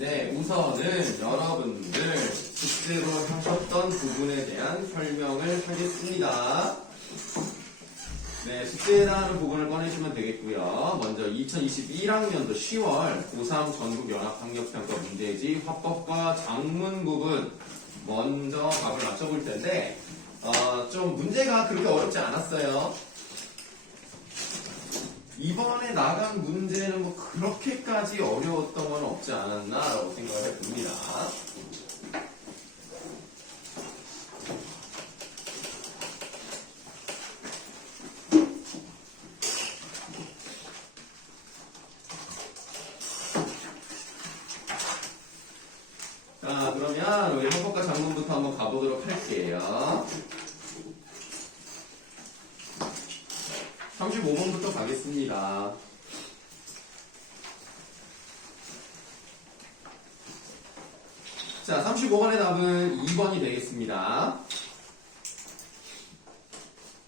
네, 우선은 여러분들 숙제로 하셨던 부분에 대한 설명을 하겠습니다. 네, 숙제에 해당하는 부분을 꺼내시면 되겠고요. 먼저 2021학년도 10월 고3 전국연합학력평가 문제지 화법과 작문 부분 먼저 답을 맞춰볼 텐데 좀 문제가 그렇게 어렵지 않았어요. 이번에 나간 문제는 뭐 그렇게까지 어려웠던 건 없지 않았나라고 생각을 해봅니다. 자, 그러면 우리 화법과 작문부터 한번 가보도록 할게요. 35번부터 가겠습니다. 자, 35번의 답은 2번이 되겠습니다.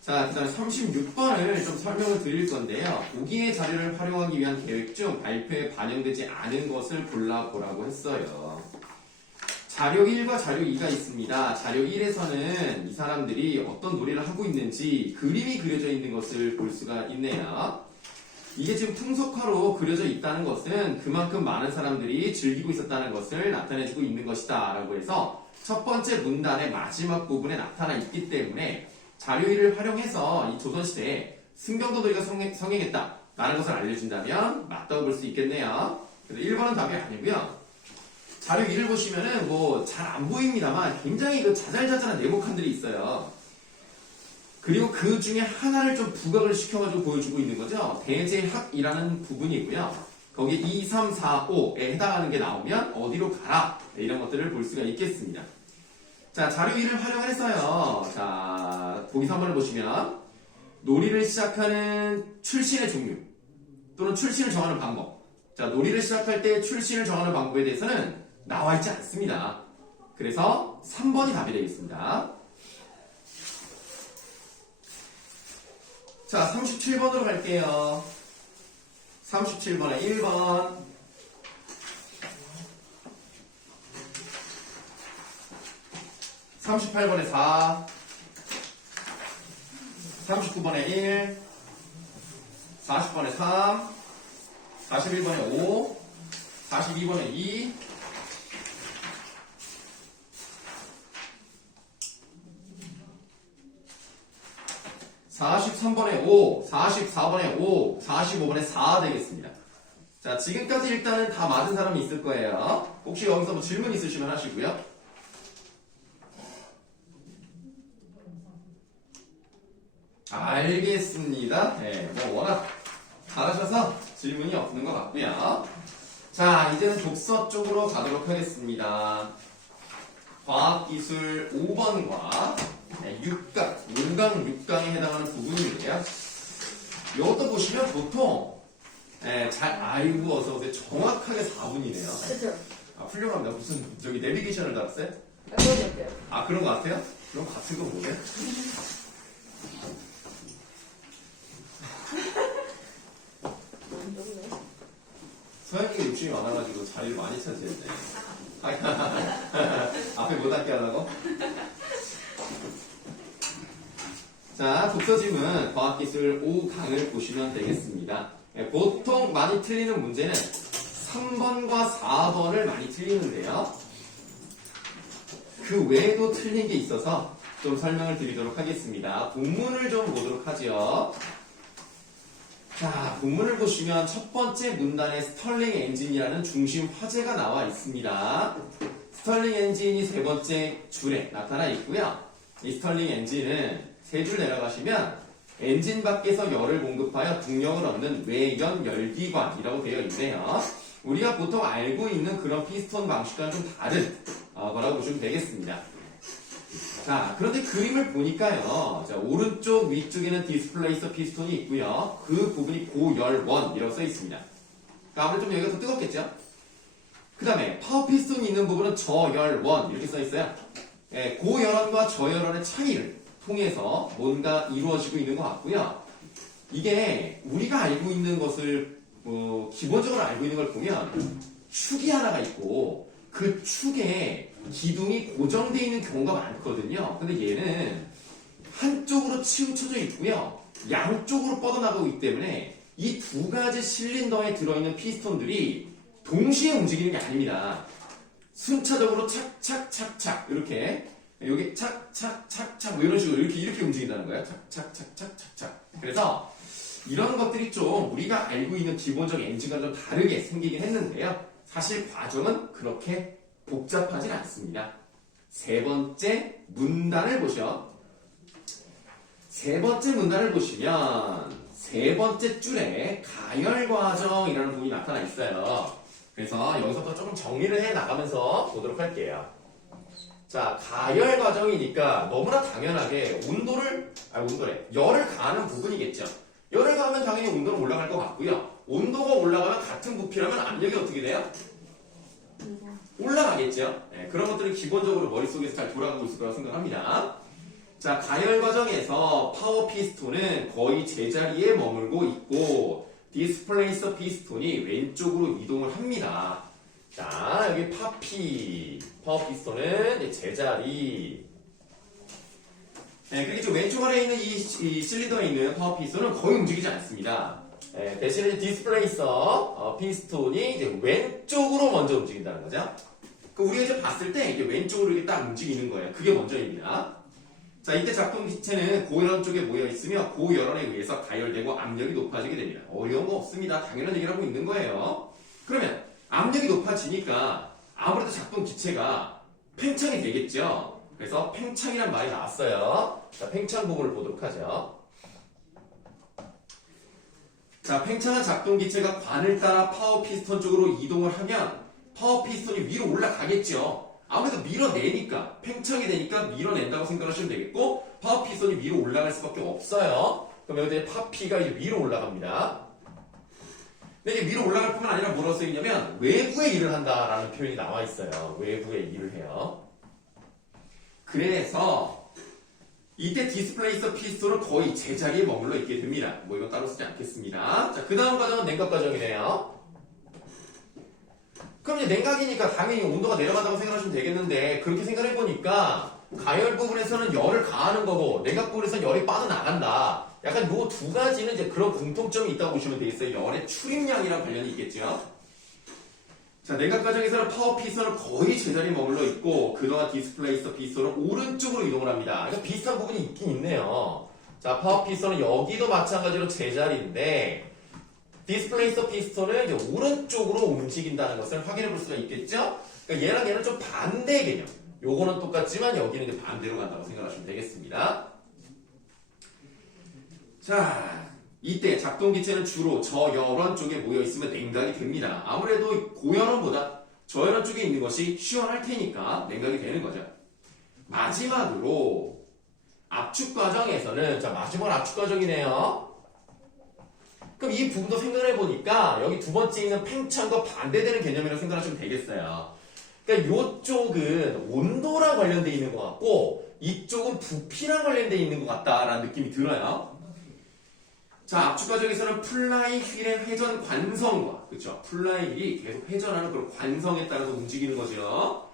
자, 그 다음에 36번을 좀 설명을 드릴 건데요. 보기의 자료를 활용하기 위한 계획 중 발표에 반영되지 않은 것을 골라보라고 했어요. 자료 1과 자료 2가 있습니다. 자료 1에서는 이 사람들이 어떤 놀이를 하고 있는지 그림이 그려져 있는 것을 볼 수가 있네요. 이게 지금 풍속화로 그려져 있다는 것은 그만큼 많은 사람들이 즐기고 있었다는 것을 나타내주고 있는 것이다 라고 해서 첫 번째 문단의 마지막 부분에 나타나 있기 때문에 자료 1을 활용해서 이 조선시대에 승경도놀이가 성행했다 라는 것을 알려준다면 맞다고 볼 수 있겠네요. 그래서 1번은 답이 아니고요. 자료 2를 보시면은 뭐 잘 안 보입니다만 굉장히 그 자잘자잘한 네모칸들이 있어요. 그리고 그 중에 하나를 좀 부각을 시켜가지고 보여주고 있는 거죠. 대제학이라는 부분이고요. 거기 2, 3, 4, 5에 해당하는 게 나오면 어디로 가라 이런 것들을 볼 수가 있겠습니다. 자, 자료 2를 활용해서요. 자, 보기 3번을 보시면 놀이를 시작하는 출신의 종류 또는 출신을 정하는 방법. 자, 놀이를 시작할 때 출신을 정하는 방법에 대해서는 나와 있지 않습니다. 그래서 3번이 답이 되겠습니다. 자, 37번으로 갈게요. 37번에 1번. 38번에 4. 39번에 1. 40번에 3. 41번에 5. 42번에 2. 43번에 5, 44번에 5, 45번에 4 되겠습니다. 자, 지금까지 일단은 다 맞은 사람이 있을 거예요. 혹시 여기서 뭐 질문 있으시면 하시고요. 알겠습니다. 네, 뭐 워낙 잘하셔서 질문이 없는 것 같고요. 자, 이제는 독서 쪽으로 가도록 하겠습니다. 과학기술 5번과 6강, 5강, 6강에 해당하는 부분인데요. 이것도 보시면 보통 잘 알고 어서오세요. 정확하게 4분이네요. 그죠? 아, 훌륭합니다. 무슨 저기 내비게이션을 달았어요? 그런 거 어때요? 아, 그런 것 같아요? 그럼 같은 거 뭐예요? 서영이가 욕심이 많아가지고 자리를 많이 차지했네. 앞에 못 앉게 하려고? 자, 독서지문 과학기술 5강을 보시면 되겠습니다. 보통 많이 틀리는 문제는 3번과 4번을 많이 틀리는데요. 그 외에도 틀린 게 있어서 좀 설명을 드리도록 하겠습니다. 본문을 좀 보도록 하죠. 자, 본문을 보시면 첫 번째 문단에 스털링 엔진이라는 중심 화제가 나와 있습니다. 스털링 엔진이 세 번째 줄에 나타나 있고요. 이 스털링 엔진은 세 줄 내려가시면 엔진 밖에서 열을 공급하여 동력을 얻는 외연 열기관이라고 되어 있네요. 우리가 보통 알고 있는 그런 피스톤 방식과는 좀 다른 거라고 보시면 되겠습니다. 자, 그런데 그림을 보니까요. 자, 오른쪽 위쪽에는 디스플레이서 피스톤이 있고요. 그 부분이 고열원이라고 써 있습니다. 그러니까 아무래도 좀 여기가 더 뜨겁겠죠? 그 다음에 파워 피스톤이 있는 부분은 저열원 이렇게 써 있어요. 고열원과 저열원의 차이를 통해서 뭔가 이루어지고 있는 것 같고요. 이게 우리가 알고 있는 것을 기본적으로 알고 있는 걸 보면 축이 하나가 있고 그 축에 기둥이 고정되어 있는 경우가 많거든요. 근데 얘는 한쪽으로 치우쳐져 있고요. 양쪽으로 뻗어나가고 있기 때문에 이 두 가지 실린더에 들어있는 피스톤들이 동시에 움직이는 게 아닙니다. 순차적으로 착착착착 이렇게 여기 착착착착 뭐 이런 식으로 이렇게 움직인다는 거예요. 착착착착착착. 그래서 이런 것들이 좀 우리가 알고 있는 기본적 엔진과 좀 다르게 생기긴 했는데요. 사실 과정은 그렇게 복잡하진 않습니다. 세 번째 문단을 보셔. 세 번째 문단을 보시면 세 번째 줄에 가열 과정이라는 부분이 나타나 있어요. 그래서 여기서부터 조금 정리를 해 나가면서 보도록 할게요. 자, 가열 과정이니까 너무나 당연하게 열을 가하는 부분이겠죠. 열을 가하면 당연히 온도는 올라갈 것 같고요. 온도가 올라가면 같은 부피라면 압력이 어떻게 돼요? 올라가겠죠. 네, 그런 것들은 기본적으로 머릿속에서 잘 돌아가고 있을 거라고 생각합니다. 자, 가열 과정에서 파워 피스톤은 거의 제자리에 머물고 있고 디스플레이서 피스톤이 왼쪽으로 이동을 합니다. 자, 여기 파워 피스톤은 제자리. 네, 그렇게 좀 왼쪽 아래에 있는 이 실린더에 있는 파워 피스톤은 거의 움직이지 않습니다. 네, 대신에 디스플레이서 피스톤이 이제 왼쪽으로 먼저 움직인다는 거죠. 우리가 이제 봤을 때 이게 왼쪽으로 이렇게 딱 움직이는 거예요. 그게 먼저입니다. 자, 이때 작동 기체는 고열원 쪽에 모여 있으며 고열원에 의해서 가열되고 압력이 높아지게 됩니다. 어려운 거 없습니다. 당연한 얘기를 하고 있는 거예요. 그러면 압력이 높아지니까 아무래도 작동 기체가 팽창이 되겠죠. 그래서 팽창이란 말이 나왔어요. 자, 팽창 부분을 보도록 하죠. 자, 팽창한 작동 기체가 관을 따라 파워 피스톤 쪽으로 이동을 하면 파워 피스톤이 위로 올라가겠죠. 아무래도 밀어내니까, 팽창이 되니까 밀어낸다고 생각하시면 되겠고, 파워 피스톤이 위로 올라갈 수밖에 없어요. 그럼 여기에 파피가 이제 위로 올라갑니다. 근데 이제 위로 올라갈 뿐만 아니라 뭐라고 써있냐면, 외부에 일을 한다라는 표현이 나와 있어요. 외부에 일을 해요. 그래서, 이때 디스플레이서 피스톤은 거의 제자리에 머물러 있게 됩니다. 뭐 이건 따로 쓰지 않겠습니다. 자, 그 다음 과정은 냉각 과정이네요. 그럼 이제 냉각이니까 당연히 온도가 내려간다고 생각하시면 되겠는데 그렇게 생각해보니까 가열 부분에서는 열을 가하는 거고 냉각 부분에서는 열이 빠져나간다. 약간 요 두 가지는 이제 그런 공통점이 있다고 보시면 되겠어요. 열의 출입량이랑 관련이 있겠죠. 자, 냉각 과정에서는 파워 피스톤은 거의 제자리에 머물러 있고 그동안 디스플레이서 피스톤은 오른쪽으로 이동을 합니다. 그러니까 비슷한 부분이 있긴 있네요. 자, 파워 피스톤은 여기도 마찬가지로 제자리인데 디스플레이서 피스톤을 이제 오른쪽으로 움직인다는 것을 확인해 볼 수가 있겠죠? 그러니까 얘는 좀 반대 개념. 요거는 똑같지만 여기는 이제 반대로 간다고 생각하시면 되겠습니다. 자, 이때 작동 기체는 주로 저열원 쪽에 모여 있으면 냉각이 됩니다. 아무래도 고열원보다 저열원 쪽에 있는 것이 시원할 테니까 냉각이 되는 거죠. 마지막으로 압축 과정에서는 자, 마지막 압축 과정이네요. 그럼 이 부분도 생각을 해보니까 여기 두 번째 있는 팽창과 반대되는 개념이라고 생각하시면 되겠어요. 그러니까 이쪽은 온도랑 관련되어 있는 것 같고 이쪽은 부피랑 관련되어 있는 것 같다라는 느낌이 들어요. 자, 압축 과정에서는 플라이 휠의 회전 관성과 그렇죠? 플라이 휠이 계속 회전하는 그런 관성에 따라서 움직이는 거죠.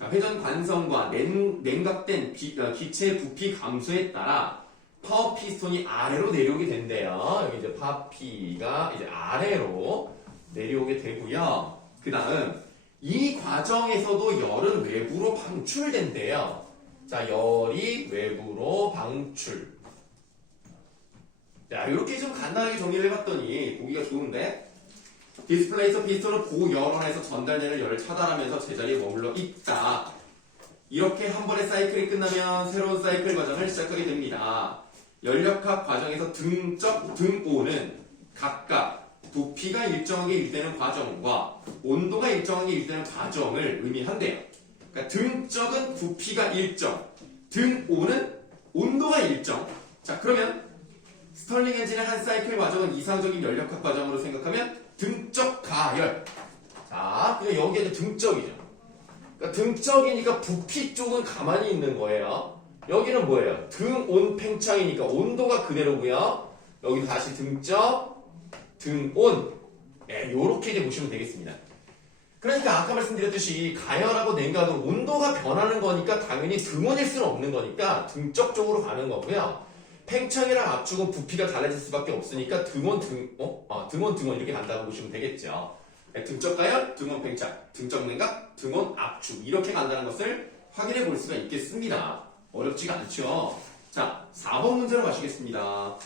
자, 회전 관성과 냉각된 기체의 부피 감소에 따라 파워 피스톤이 아래로 내려오게 된대요. 여기 이제 파피가 이제 아래로 내려오게 되고요. 그 다음 이 과정에서도 열은 외부로 방출된대요. 자, 열이 외부로 방출. 자, 이렇게 좀 간단하게 정리를 해봤더니 보기가 좋은데 디스플레이서 피스톤은 고열원에서 전달되는 열을 차단하면서 제자리에 머물러 있다. 이렇게 한 번의 사이클이 끝나면 새로운 사이클 과정을 시작하게 됩니다. 연력학 과정에서 등적, 등오는 각각 부피가 일정하게 유지되는 과정과 온도가 일정하게 유지되는 과정을 의미한대요. 그러니까 등적은 부피가 일정, 등오는 온도가 일정. 자, 그러면 스털링 엔진의 한 사이클 과정은 이상적인 연력학 과정으로 생각하면 등적 가열. 자, 그냥 여기에도 등적이죠. 그러니까 등적이니까 부피 쪽은 가만히 있는 거예요. 여기는 뭐예요? 등온 팽창이니까 온도가 그대로고요. 여기도 다시 등적, 등온. 네, 요렇게 이제 보시면 되겠습니다. 그러니까 아까 말씀드렸듯이 가열하고 냉각은 온도가 변하는 거니까 당연히 등원일 수는 없는 거니까 등적 쪽으로 가는 거고요. 팽창이랑 압축은 부피가 달라질 수밖에 없으니까 등원 이렇게 간다고 보시면 되겠죠. 등적 가열, 등원 팽창, 등적 냉각, 등원 압축 이렇게 간다는 것을 확인해 볼 수가 있겠습니다. 어렵지가 않죠. 자, 4번 문제로 가시겠습니다.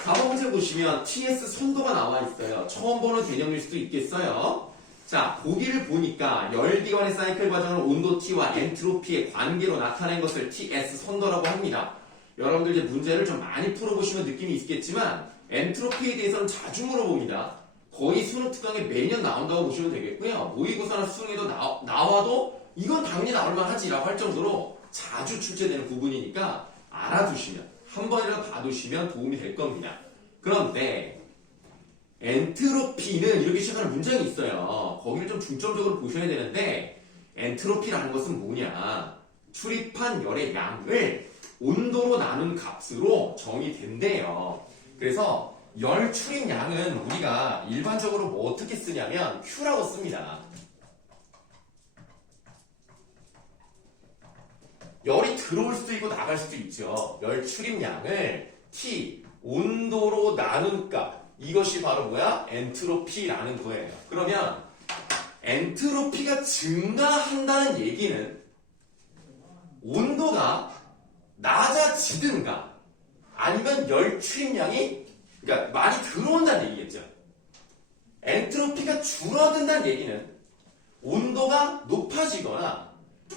4번 문제 보시면 TS 선도가 나와 있어요. 처음 보는 개념일 수도 있겠어요. 자, 보기를 보니까 열기관의 사이클 과정을 온도 T와 엔트로피의 관계로 나타낸 것을 TS 선도라고 합니다. 여러분들 이제 문제를 좀 많이 풀어보시면 느낌이 있겠지만 엔트로피에 대해서는 자주 물어봅니다. 거의 수능 특강에 매년 나온다고 보시면 되겠고요. 모의고사나 수능에도 나와도 이건 당연히 나올만 하지라고 할 정도로 자주 출제되는 부분이니까 알아두시면 한 번이라도 봐두시면 도움이 될 겁니다. 그런데 엔트로피는 이렇게 시작하는 문장이 있어요. 거기를 좀 중점적으로 보셔야 되는데 엔트로피라는 것은 뭐냐? 출입한 열의 양을 온도로 나눈 값으로 정의된대요. 그래서 열 출입량은 우리가 일반적으로 뭐 어떻게 쓰냐면 Q라고 씁니다. 열이 들어올 수도 있고 나갈 수도 있죠. 열 출입량을 T, 온도로 나눈 값. 이것이 바로 뭐야? 엔트로피라는 거예요. 그러면 엔트로피가 증가한다는 얘기는 온도가 낮아지든가 아니면 열 출입량이 그러니까 많이 들어온다는 얘기겠죠. 엔트로피가 줄어든다는 얘기는 온도가 높아지거나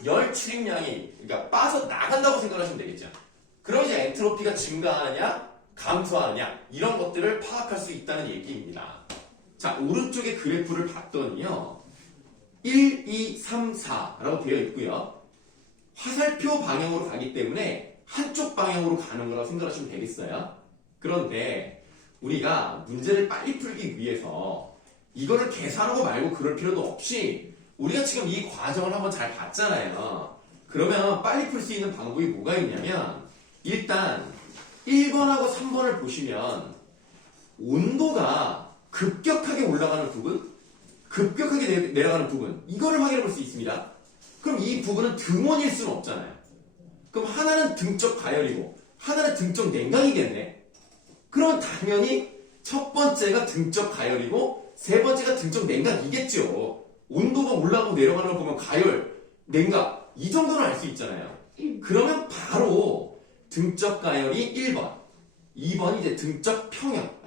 열 출입량이 그러니까 빠져나간다고 생각하시면 되겠죠. 그럼 이제 엔트로피가 증가하느냐 감소하느냐 이런 것들을 파악할 수 있다는 얘기입니다. 자, 오른쪽에 그래프를 봤더니요 1, 2, 3, 4라고 되어 있고요. 화살표 방향으로 가기 때문에 한쪽 방향으로 가는 거라고 생각하시면 되겠어요. 그런데 우리가 문제를 빨리 풀기 위해서 이거를 계산하고 말고 그럴 필요도 없이 우리가 지금 이 과정을 한번 잘 봤잖아요. 그러면 빨리 풀 수 있는 방법이 뭐가 있냐면 일단 1번하고 3번을 보시면 온도가 급격하게 올라가는 부분, 급격하게 내려가는 부분 이거를 확인해 볼 수 있습니다. 그럼 이 부분은 등원일 수는 없잖아요. 그럼 하나는 등적 가열이고 하나는 등적 냉각이겠네. 그럼 당연히 첫 번째가 등적 가열이고 세 번째가 등적 냉각이겠죠. 온도가 올라가고 내려가는 걸 보면 가열, 냉각 이 정도는 알 수 있잖아요. 그러면 바로 등적 가열이 1번, 2번이 이제 등적 평형,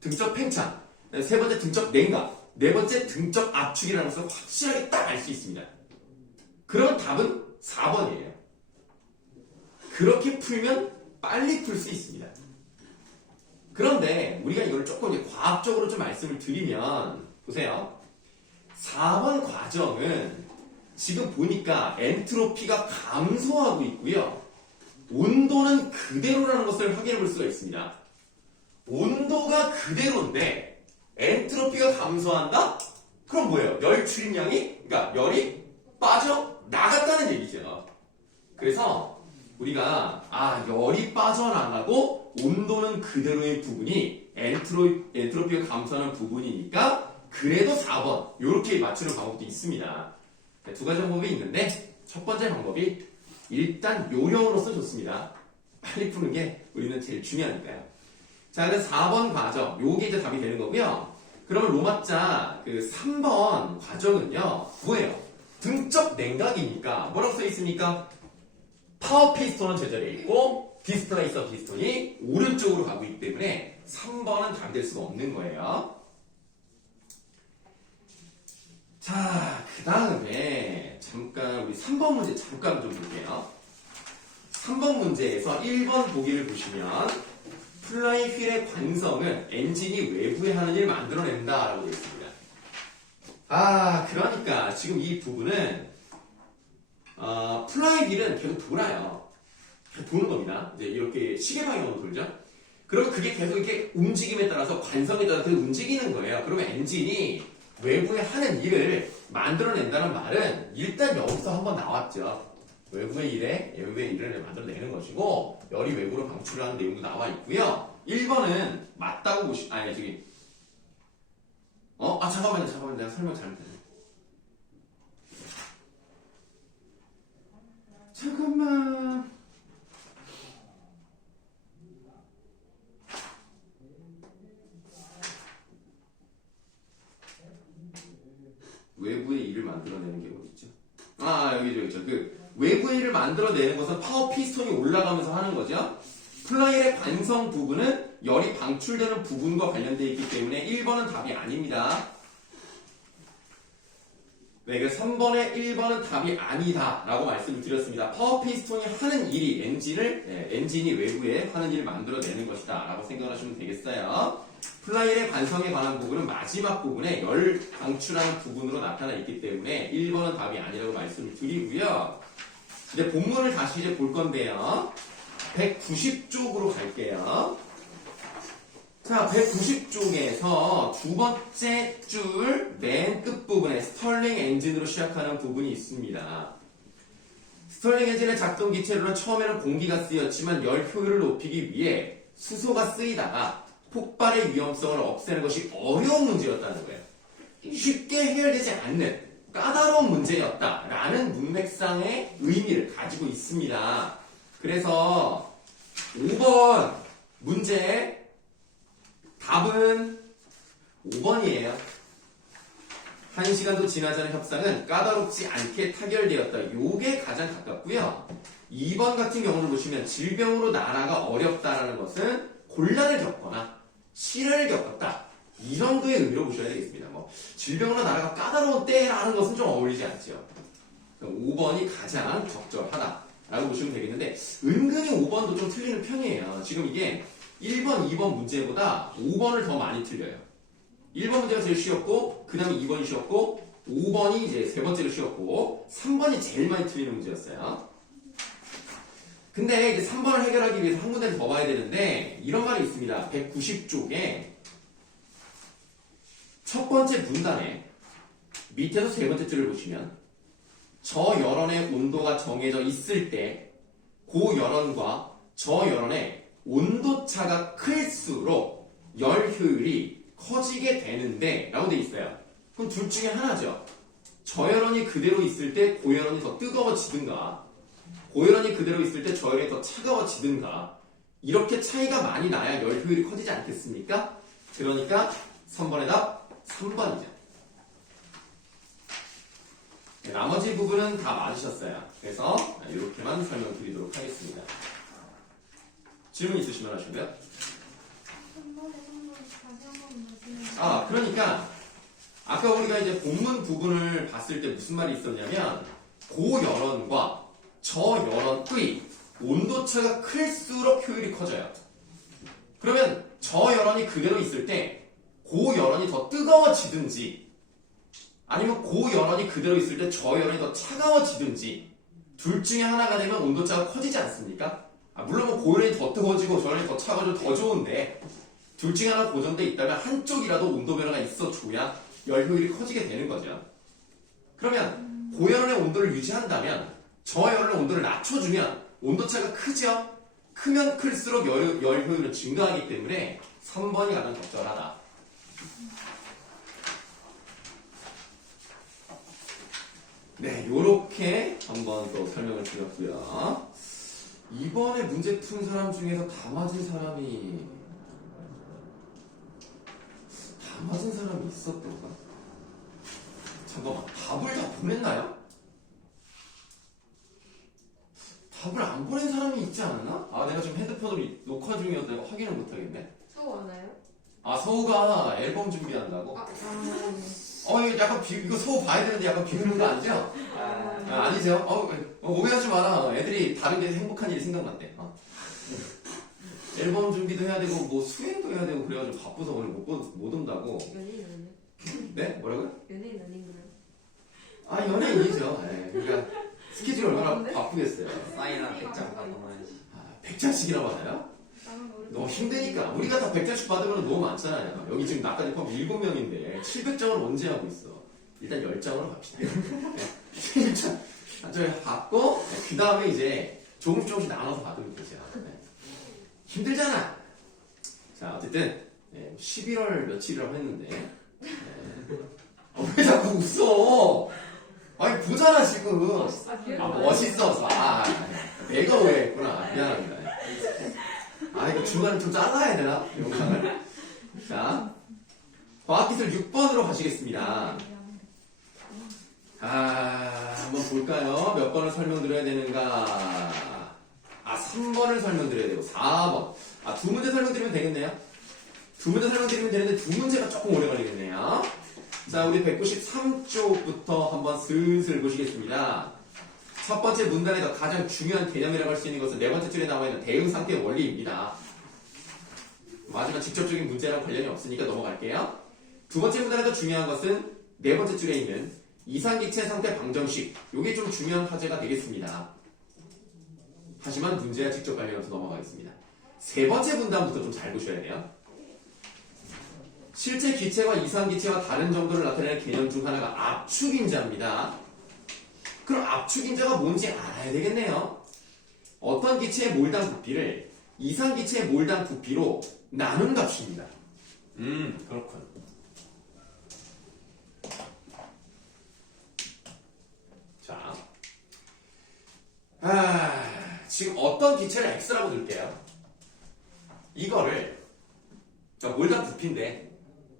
등적 팽창, 세 번째 등적 냉각, 네 번째 등적 압축이라는 것을 확실하게 딱 알 수 있습니다. 그럼 답은 4번이에요. 그렇게 풀면 빨리 풀 수 있습니다. 그런데 우리가 이걸 조금 이제 과학적으로 좀 말씀을 드리면 보세요. 4번 과정은 지금 보니까 엔트로피가 감소하고 있고요. 온도는 그대로라는 것을 확인해 볼 수가 있습니다. 온도가 그대로인데 엔트로피가 감소한다? 그럼 뭐예요? 열 출입량이 그러니까 열이 빠져나갔다는 얘기죠. 그래서 우리가 열이 빠져나가고 온도는 그대로의 부분이 엔트로피가 감소하는 부분이니까 그래도 4번 이렇게 맞추는 방법도 있습니다. 두 가지 방법이 있는데 첫 번째 방법이 일단 요령으로서 좋습니다. 빨리 푸는 게 우리는 제일 중요하니까요. 자, 그래서 4번 과정 요게 이제 답이 되는 거고요. 그러면 로마자 3번 과정은요 뭐예요? 등적 냉각이니까 뭐라고 써 있습니까? 파워 피스톤은 제자리에 있고 디스플레이서 피스톤이 오른쪽으로 가고 있기 때문에 3번은 답이 될 수가 없는 거예요. 자, 그 다음에 잠깐 우리 3번 문제 잠깐 좀 볼게요. 3번 문제에서 1번 보기를 보시면 플라이 휠의 관성은 엔진이 외부에 하는 일을 만들어낸다 라고 되어 있습니다. 그러니까 지금 이 부분은 플라이 휠은 계속 돌아요. 계속 도는 겁니다. 이제 이렇게 시계 방향으로 돌죠. 그러면 그게 계속 이렇게 움직임에 따라서 관성에 따라서 움직이는 거예요. 그러면 엔진이 외부에 하는 일을 만들어낸다는 말은 일단 여기서 한번 나왔죠. 외부의 일을 만들어내는 것이고 열이 외부로 방출하는 내용도 나와 있고요. 1번은 맞다고 잠깐만요. 내가 설명 잘못했네. 잠깐만. 외부의 일을 만들어내는 게 어디죠? 여기죠. 그 외부의 일을 만들어내는 것은 파워 피스톤이 올라가면서 하는 거죠. 플라이의 관성 부분은 열이 방출되는 부분과 관련되어 있기 때문에 1번은 답이 아닙니다. 네, 그래서 3번에 1번은 답이 아니다 라고 말씀을 드렸습니다. 파워 피스톤이 하는 일이 엔진이 외부에 하는 일을 만들어내는 것이다 라고 생각하시면 되겠어요. 플라이의 관성에 관한 부분은 마지막 부분에 열 방출하는 부분으로 나타나 있기 때문에 1번은 답이 아니라고 말씀을 드리고요. 이제 본문을 다시 이제 볼 건데요. 190쪽으로 갈게요. 자, 190쪽에서 두 번째 줄 맨 끝부분에 스털링 엔진으로 시작하는 부분이 있습니다. 스털링 엔진의 작동 기체로는 처음에는 공기가 쓰였지만 열 효율을 높이기 위해 수소가 쓰이다가 폭발의 위험성을 없애는 것이 어려운 문제였다는 거예요. 쉽게 해결되지 않는 까다로운 문제였다라는 문맥상의 의미를 가지고 있습니다. 그래서 5번 문제 답은 5번이에요. 1시간도 지나지 않은 협상은 까다롭지 않게 타결되었다. 요게 가장 가깝고요. 2번 같은 경우를 보시면 질병으로 나라가 어렵다라는 것은 곤란을 겪거나 시련을 겪었다. 이 정도의 의미로 보셔야 되겠습니다. 질병으로 나라가 까다로운 때라는 것은 좀 어울리지 않죠. 5번이 가장 적절하다라고 보시면 되겠는데 은근히 5번도 좀 틀리는 편이에요. 지금 이게 1번, 2번 문제보다 5번을 더 많이 틀려요. 1번 문제가 제일 쉬웠고 그 다음에 2번이 쉬웠고 5번이 이제 세 번째로 쉬웠고 3번이 제일 많이 틀리는 문제였어요. 근데 이제 3번을 해결하기 위해서 한 군데를 더 봐야 되는데 이런 말이 있습니다. 190쪽에 첫 번째 문단에 밑에서 세 번째 줄을 보시면 저 열원의 온도가 정해져 있을 때 그 열원과 저 열원의 온도차가 클수록 열 효율이 커지게 되는데 라고 돼 있어요. 그럼 둘 중에 하나죠. 저 열원이 그대로 있을 때 그 열원이 더 뜨거워지든가 고열원이 그대로 있을 때 저열이 더 차가워지든가 이렇게 차이가 많이 나야 열 효율이 커지지 않겠습니까? 그러니까 3번의 답 3번이죠. 네, 나머지 부분은 다 맞으셨어요. 그래서 이렇게만 설명드리도록 하겠습니다. 질문 있으시면 하시고요. 그러니까 아까 우리가 이제 본문 부분을 봤을 때 무슨 말이 있었냐면 고열원과 저열원의 온도차가 클수록 효율이 커져요. 그러면 저열원이 그대로 있을 때 고열원이 더 뜨거워지든지 아니면 고열원이 그대로 있을 때 저열원이 더 차가워지든지 둘 중에 하나가 되면 온도차가 커지지 않습니까? 물론 고열원이 더 뜨거워지고 저열원이 더 차가워지면 더 좋은데 둘 중에 하나 고정돼 있다면 한쪽이라도 온도 변화가 있어줘야 열 효율이 커지게 되는 거죠. 그러면 고열원의 온도를 유지한다면 저열원의 온도를 낮춰주면 온도차가 크죠? 크면 클수록 열 효율은 증가하기 때문에 3번이 가장 적절하다. 네, 요렇게 한번 또 설명을 드렸고요. 이번에 문제 푼 사람 중에서 다 맞은 사람이 있었던가? 잠깐만, 답을 다 보냈나요? 답을 안 보낸 사람이 있지 않았나? 내가 지금 핸드폰으로 녹화 중이어서 확인을 못하겠네. 서우 왔나요? 서우가 앨범 준비한다고? 네. 약간 이거 서우 봐야 되는데 약간 비웃는 거 아니죠? 아니죠? 오해하지 마라. 애들이 다른 데 행복한 일이 생각났대. 앨범 준비도 해야 되고 뭐 수행도 해야 되고 그래가지고 바빠서 오늘 못 온다고. 연예인 아니에요? 네? 뭐라고요? 연예인 아닌가요? 연예인이죠. 네, 그러니까 스케줄이 얼마나 바쁘겠어요. 사인한 100장 받아놔야지. 100장씩이나 받아요? 너무 힘드니까. 우리가 다 100장씩 받으면 너무 많잖아요. 여기 지금 나까지 포함 7명인데 700장을 언제 하고 있어? 일단 10장으로 갑시다. 7장 저희 받고 그 다음에 이제 조금씩 나눠서 받으면 되죠. 힘들잖아. 자, 어쨌든 11월 며칠이라고 했는데 왜 자꾸 웃어? 아니 보잖아 지금. 아, 멋있어서. 내가 오해했구나. 미안합니다. 이거 중간에 좀 잘라야 되나? 영상을. 자, 과학기술 6번으로 가시겠습니다. 한번 볼까요? 몇 번을 설명드려야 되는가? 3번을 설명드려야 되고, 4번. 두 문제 설명드리면 되겠네요? 두 문제 설명드리면 되는데, 두 문제가 조금 오래 걸리겠네요. 자, 우리 193쪽부터 한번 슬슬 보시겠습니다. 첫 번째 문단에서 가장 중요한 개념이라고 할 수 있는 것은 네 번째 줄에 나와 있는 대응 상태 원리입니다. 하지만 직접적인 문제랑 관련이 없으니까 넘어갈게요. 두 번째 문단에서 중요한 것은 네 번째 줄에 있는 이상기체 상태 방정식. 이게 좀 중요한 화제가 되겠습니다. 하지만 문제와 직접 관련이 없어서 넘어가겠습니다. 세 번째 문단부터 좀 잘 보셔야 돼요. 실제 기체와 이상기체와 다른 정도를 나타내는 개념 중 하나가 압축인자입니다. 그럼 압축인자가 뭔지 알아야 되겠네요. 어떤 기체의 몰당 부피를 이상기체의 몰당 부피로 나눈 값입니다. 그렇군. 자, 지금 어떤 기체를 X라고 둘게요. 이거를 몰당 부피인데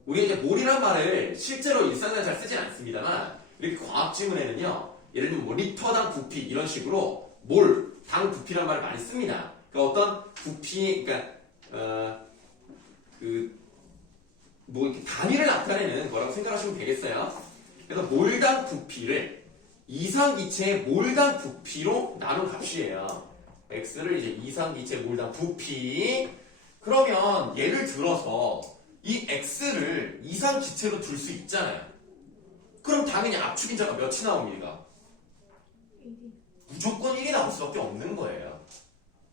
우리가 이제 몰이란 말을 실제로 일상에서 잘 쓰진 않습니다만 이렇게 과학 지문에는요, 예를 들면 뭐 리터당 부피 이런 식으로 몰, 당 부피란 말을 많이 씁니다. 그러니까 어떤 부피, 그러니까 이렇게 단위를 나타내는 거라고 생각하시면 되겠어요. 그래서 몰당 부피를 이상기체의 몰당 부피로 나눈 값이에요. X를 이제 이상기체의 몰당 부피. 그러면 예를 들어서 이 X를 이상기체로 둘 수 있잖아요. 그럼 당연히 압축인자가 몇이 나옵니까? 무조건 1이 나올 수밖에 없는 거예요.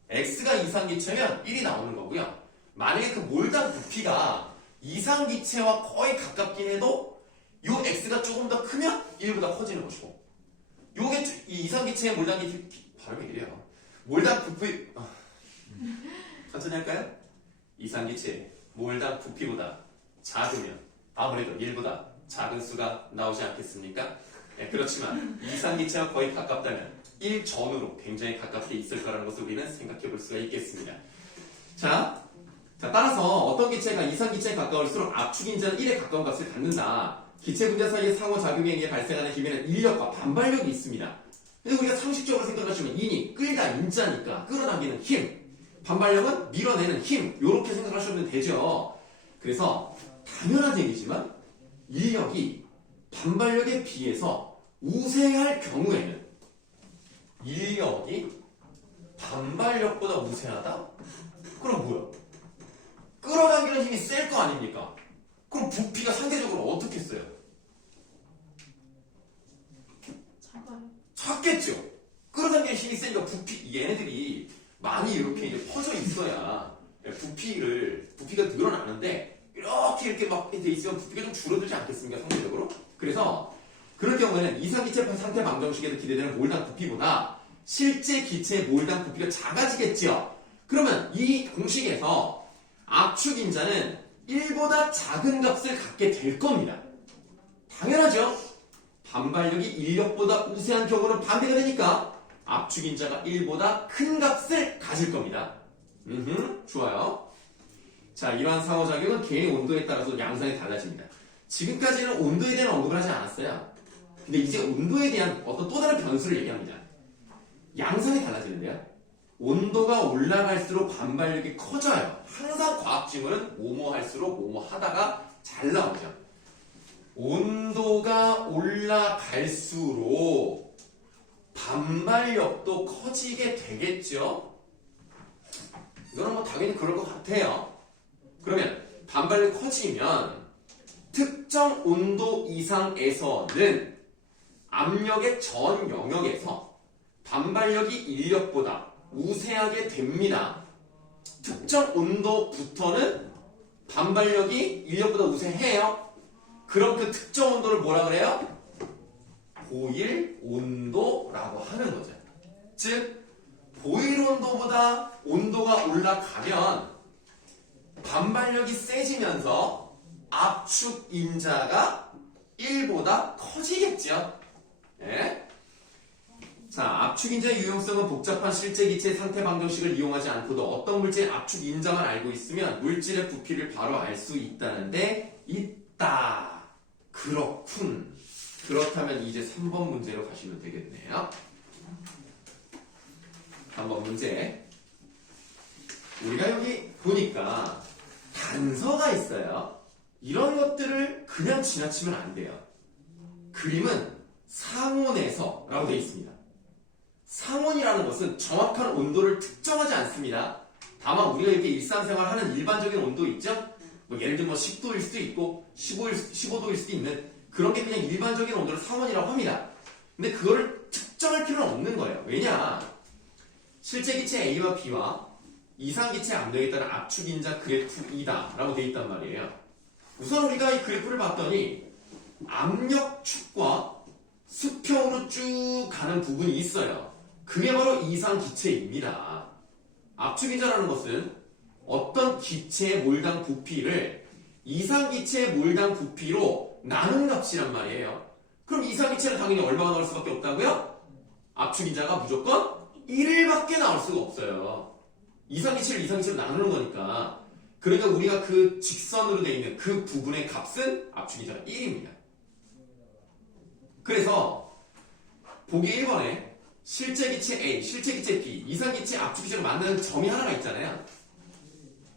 X가 이상기체면 1이 나오는 거고요. 만약에 그 몰당 부피가 이상기체와 거의 가깝긴 해도 이 X가 조금 더 크면 1보다 커지는 것이고, 요게 이 이상기체의 몰당 부피, 발음이 이래요. 몰당 부피, 천천히 할까요? 이상기체 몰당 부피보다 작으면 아무래도 1보다 작은 수가 나오지 않겠습니까? 네, 그렇지만 이상기체와 거의 가깝다면 1 전후로 굉장히 가깝게 있을 거라는 것을 우리는 생각해 볼 수가 있겠습니다. 자, 따라서 어떤 기체가 이상기체에 가까울수록 압축인자는 1에 가까운 값을 갖는다. 기체 분자 사이의 상호작용에 의해 발생하는 힘에는 인력과 반발력이 있습니다. 근데 우리가 상식적으로 생각하시면 인이 끌다 인자니까 끌어당기는 힘, 반발력은 밀어내는 힘, 이렇게 생각하시면 되죠. 그래서 당연한 얘기지만 인력이 반발력에 비해서 우세할 경우에는, 인력이 반발력보다 우세하다? 그럼 뭐야? 끌어당기는 힘이 셀 거 아닙니까? 그럼 부피가 상대적으로 어떻게 써요? 작아요. 작겠죠? 끌어당기는 힘이 세니까 얘네들이 많이 이렇게 이제 퍼져 있어야 부피가 늘어나는데, 이렇게 막 돼 있으면 부피가 좀 줄어들지 않겠습니까? 상대적으로? 그래서 그럴 경우에는 이상기체 상태 방정식에서 기대되는 몰당 부피보다 실제 기체의 몰당 부피가 작아지겠죠? 그러면 이 공식에서 압축인자는 1보다 작은 값을 갖게 될 겁니다. 당연하죠? 반발력이 인력보다 우세한 경우는 반대가 되니까 압축인자가 1보다 큰 값을 가질 겁니다. 좋아요. 자, 이러한 상호작용은 개의 온도에 따라서 양상이 달라집니다. 지금까지는 온도에 대한 언급을 하지 않았어요. 근데 이제 온도에 대한 어떤 또 다른 변수를 얘기합니다. 양상이 달라지는데요. 온도가 올라갈수록 반발력이 커져요. 항상 과학지문은 뭐뭐 할수록 뭐뭐 하다가 잘 나오죠. 온도가 올라갈수록 반발력도 커지게 되겠죠? 이거는 뭐 당연히 그럴 것 같아요. 그러면 반발력이 커지면 특정 온도 이상에서는 압력의 전 영역에서 반발력이 인력보다 우세하게 됩니다. 특정 온도부터는 반발력이 인력보다 우세해요. 그럼 그 특정 온도를 뭐라 그래요? 보일 온도라고 하는 거죠. 즉, 보일 온도보다 온도가 올라가면 반발력이 세지면서 압축 인자가 1보다 커지겠죠. 예? 자, 압축인자의 유용성은 복잡한 실제 기체의 상태 방정식을 이용하지 않고도 어떤 물질의 압축 인자만 알고 있으면 물질의 부피를 바로 알 수 있다는데 있다. 그렇군. 그렇다면 이제 3번 문제로 가시면 되겠네요. 3번 문제. 우리가 여기 보니까 단서가 있어요. 이런 것들을 그냥 지나치면 안 돼요. 그림은 상온에서라고 되어 있습니다. 상온이라는 것은 정확한 온도를 특정하지 않습니다. 다만 우리가 이렇게 일상생활하는 일반적인 온도 있죠? 뭐 예를 들면 10도일 수도 있고 15도일 수도 있는 그런 게 그냥 일반적인 온도를 상온이라고 합니다. 근데 그거를 특정할 필요는 없는 거예요. 왜냐? 실제 기체 A와 B와 이상 기체 압력에 따른 압축인자 그래프이다 라고 되어 있단 말이에요. 우선 우리가 이 그래프를 봤더니 압력축과 수평으로 쭉 가는 부분이 있어요. 그게 바로 이상 기체입니다. 압축인자라는 것은 어떤 기체의 몰당 부피를 이상 기체의 몰당 부피로 나눈 값이란 말이에요. 그럼 이상 기체는 당연히 얼마가 나올 수밖에 없다고요? 압축인자가 무조건 1밖에 나올 수가 없어요. 이상 기체를 이상 기체로 나누는 거니까. 그러니까 우리가 그 직선으로 되어 있는 그 부분의 값은 압축인자가 1입니다. 그래서 보기 1번에 실제 기체 A, 실제 기체 B, 이상 기체 압축 기체가 만나는 점이 하나가 있잖아요.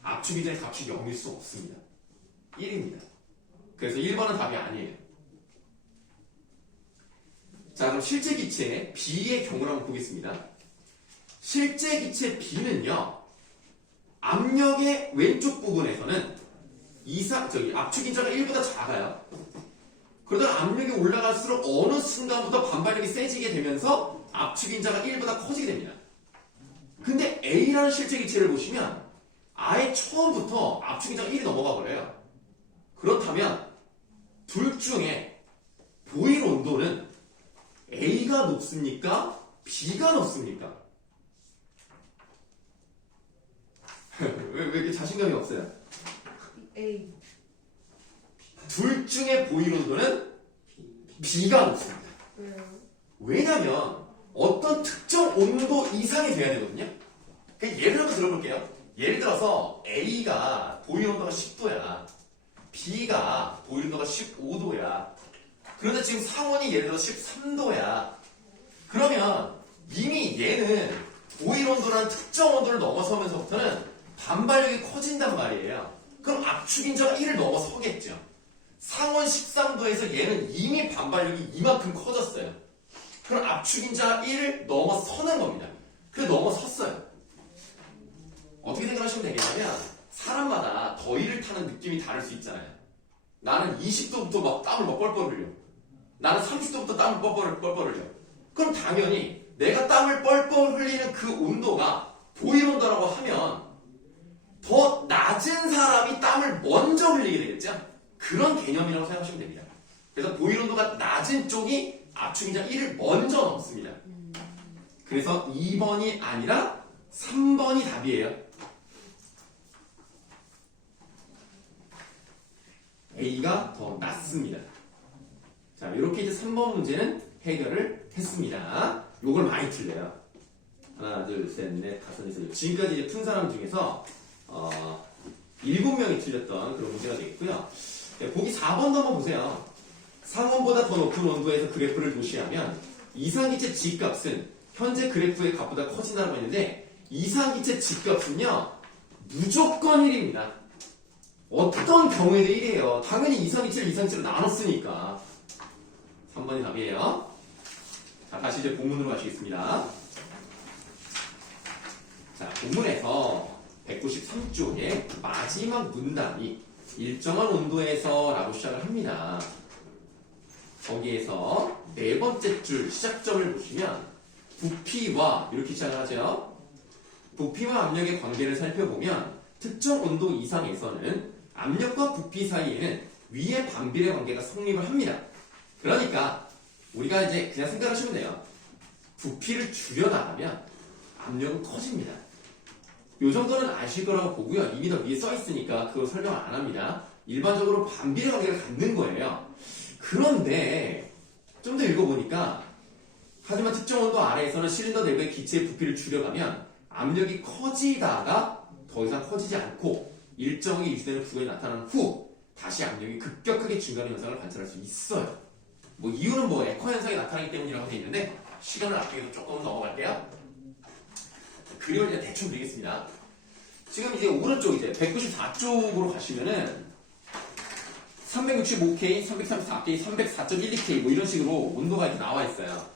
압축 기체의 값이 0일 수 없습니다. 1입니다. 그래서 1번은 답이 아니에요. 자, 그럼 실제 기체 B의 경우를 한번 보겠습니다. 실제 기체 B는요, 압력의 왼쪽 부분에서는 압축인자가 1보다 작아요. 그러다가 압력이 올라갈수록 어느 순간부터 반발력이 세지게 되면서 압축인자가 1보다 커지게 됩니다. 근데 A라는 실제 기체를 보시면 아예 처음부터 압축인자가 1이 넘어가 버려요. 그렇다면 둘 중에 보일 온도는 A가 높습니까? B가 높습니까? 왜 이렇게 자신감이 없어요? A. 둘 중에 보일 온도는 B가 높습니다. 왜요? 왜냐면 어떤 특정 온도 이상이 돼야 되거든요. 그러니까 예를 한번 들어볼게요. 예를 들어서 A가 보일 온도가 10도야. B가 보일 온도가 15도야. 그런데 지금 상온이 예를 들어 13도야. 그러면 이미 얘는 보일 온도라는 특정 온도를 넘어서면서부터는 반발력이 커진단 말이에요. 그럼 압축인자가 1을 넘어서겠죠. 상온 13도에서 얘는 이미 반발력이 이만큼 커졌어요. 그럼 압축인자 1을 넘어서는 겁니다. 그 넘어섰어요. 어떻게 생각하시면 되겠냐면 사람마다 더위를 타는 느낌이 다를 수 있잖아요. 나는 20도부터 막 땀을 막 뻘뻘 흘려. 나는 30도부터 땀을 뻘뻘 흘려. 그럼 당연히 내가 땀을 뻘뻘 흘리는 그 온도가 보일 온도라고 하면 더 낮은 사람이 땀을 먼저 흘리게 되겠죠? 그런 개념이라고 생각하시면 됩니다. 그래서 보일 온도가 낮은 쪽이 압축인자 1을 먼저 넘습니다. 그래서 2번이 아니라 3번이 답이에요. A가 더 낮습니다. 자, 이렇게 이제 3번 문제는 해결을 했습니다. 요걸 많이 틀려요. 하나, 둘, 셋, 넷, 다섯, 여섯. 지금까지 이제 푼 사람 중에서 7명이 틀렸던 그런 문제가 되겠고요. 네, 보기 4번도 한번 보세요. 상온보다 더 높은 온도에서 그래프를 도시하면 이상기체 G값은 현재 그래프의 값보다 커진다고 했는데 이상기체 G값은요 무조건 1입니다. 어떤 경우에도 1이에요. 당연히 이상기체를 이상기체로 나눴으니까. 3번이 답이에요. 자, 다시 이제 본문으로 가시겠습니다. 자, 본문에서 193쪽의 마지막 문단이 일정한 온도에서 라고 시작을 합니다. 거기에서 네 번째 줄 시작점을 보시면 부피와 이렇게 시작을 하죠. 부피와 압력의 관계를 살펴보면 특정 온도 이상에서는 압력과 부피 사이에는 위의 반비례 관계가 성립을 합니다. 그러니까 우리가 이제 그냥 생각하시면 돼요. 부피를 줄여나가면 압력은 커집니다. 이 정도는 아실 거라고 보고요. 이미 더 위에 써 있으니까 그걸 설명 안 합니다. 일반적으로 반비례 관계를 갖는 거예요. 그런데 좀 더 읽어보니까 하지만 특정 온도 아래에서는 실린더 내부의 기체의 부피를 줄여가면 압력이 커지다가 더 이상 커지지 않고 일정하게 유지되는 구간이 나타난 후 다시 압력이 급격하게 증가하는 현상을 관찰할 수 있어요. 뭐 이유는 뭐 에커 현상이 나타나기 때문이라고 되어 있는데 시간을 아끼기 위해서 조금 넘어갈게요. 그림을 이제 대충 그리겠습니다. 지금 이제 오른쪽 이제 194쪽으로 가시면은 365K, 334K, 304.12K 뭐 이런 식으로 온도가 이렇게 나와 있어요.